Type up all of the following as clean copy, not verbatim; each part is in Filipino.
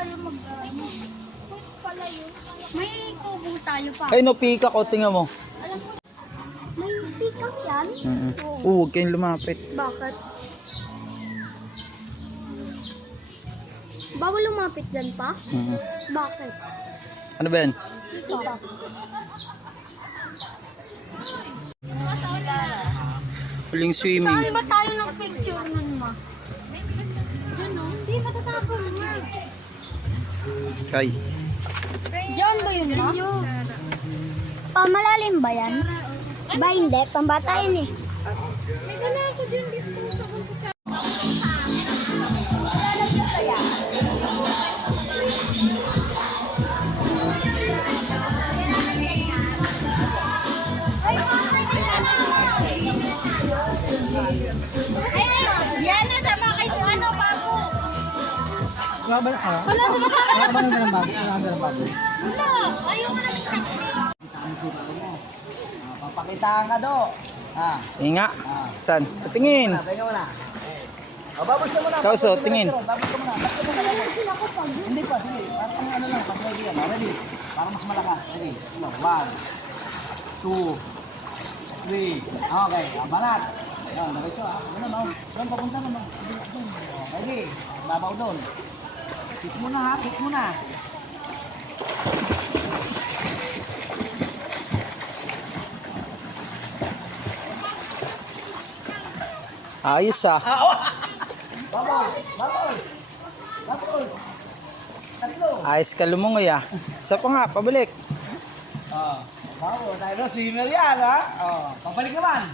tayo pala yun. May tubo tayo pa. Ay no, peacock o, tingnan mo. Alam mo, may peacock yan? Huwag kayong lumapit. Bakit? Bawal lumapit dyan pa? Bakit? Ano ba yan? Huling swimming. Saan ba tayo ng picture nun, ma? Yun, no? Hindi, matatapon nga. Kay. Diyan ba yun, ma? Malalim ba yan? Ba hindi? Pambata yun eh. May dala ako dyan, disposable ko sa... Yan na sama kay ano, Papo. Wala ba na ng bago? Wala, ayaw ka namin takbo. Papakitaan ka do. Inga. San? Patingin. Tingnan mo na. Babos ka muna. Kauso, tingin. Babos ka muna. Hindi pa, sige. Parang ano lang, pag ready yan. Ready. Para mas malakas. Ready. 1, 2, 3. Okay, banat. Yan, diretso ah. Ganun oh. Doon, papunta naman. Ready. Babaw doon. Hit muna ha, hit muna. Ayos ah. Babaw, babaw. Babaw. Tatlo. Ayos ka lumungoy ah. Isa pa nga, pabalik. Babaw, tayo na swimmer yan ha. Pabalik naman.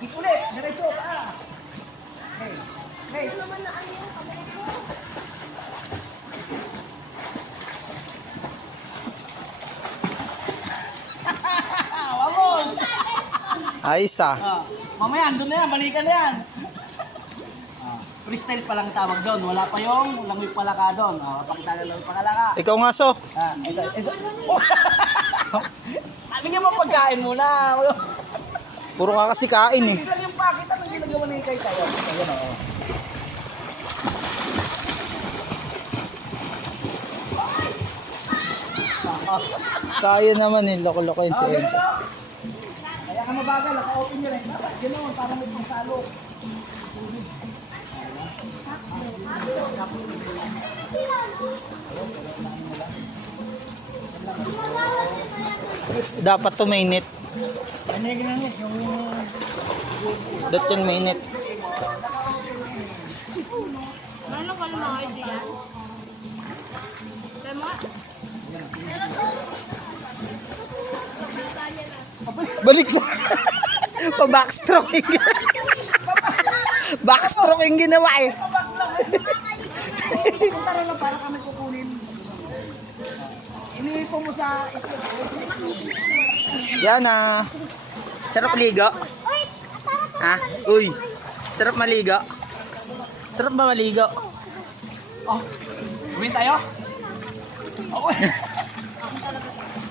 Kick ulit. Diretso. Okay. Okay. Vamos! Ayos ah. Mamaya, doon na yan. Balikan na yan. Freestyle pa lang tawag doon. Wala pa yung langoy palaka doon. Pakita na lang yung palaka. Ikaw nga so. Ito. Bigyan mo pagkain muna. Puro ka kasi kain eh. Hindi lang yung pakit. Ano yung nagawa na yung kay kayo? Ayan o. Kaya naman eh. Loko-loko yun si Enzo. Kaya ka mabagal. Naka-open nyo rin. Ganoon, parang may pangsalo. Dapat to mainit. Dat yan mainit. Ano ka naman mga idea? Balik na. Pa-backstroking. Backstroking ginawa eh. Punta rin lang para kami kukunin. Iniipon mo sa Yan ah. Sarap ligo. Ha? Uy. Sarap maligo. Sarap ba maligo? Uwi tayo?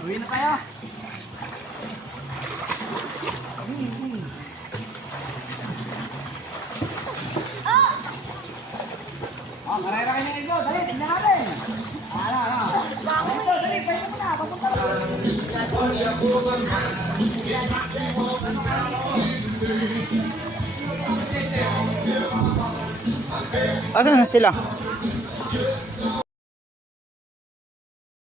Uwi na tayo. Karera kayo ng ito. Dali, tignan natin. Ito, dali, pwede mo na. Papunta na. Asan na sila?